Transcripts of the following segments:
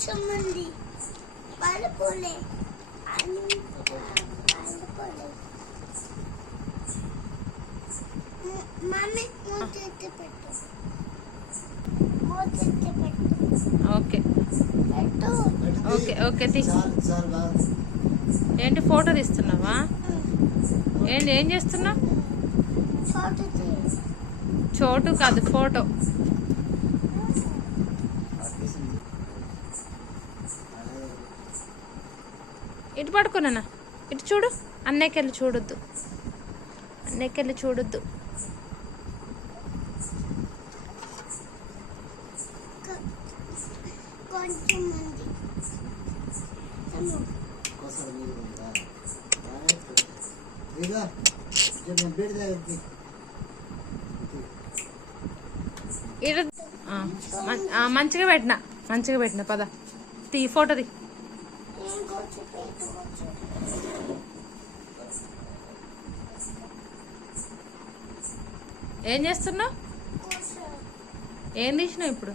కొంచెం ఉంది పడుకోలే మమ్మీ మూతెత్తి పెట్టు ఓకే పెట్టు ఓకే ఓకే ఏంటి ఫోటో తీస్తున్నావా? ఏంటి ఏం చేస్తున్నావు? చోటు కాదు ఫోటో. ఇటు పడుకున్నా, ఇటు చూడు. అన్నయ్యకెళ్ళి చూడొద్దు, అన్నయ్యకెళ్ళి చూడొద్దు. మంచిగా పెట్టిన పద తీ ఫోటో తీ. ఏం చేస్తున్నావు? ఏం తీసినావు ఇప్పుడు?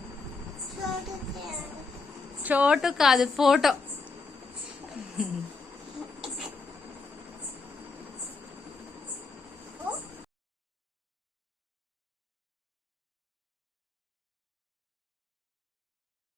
చోటు కాదు ఫోటో.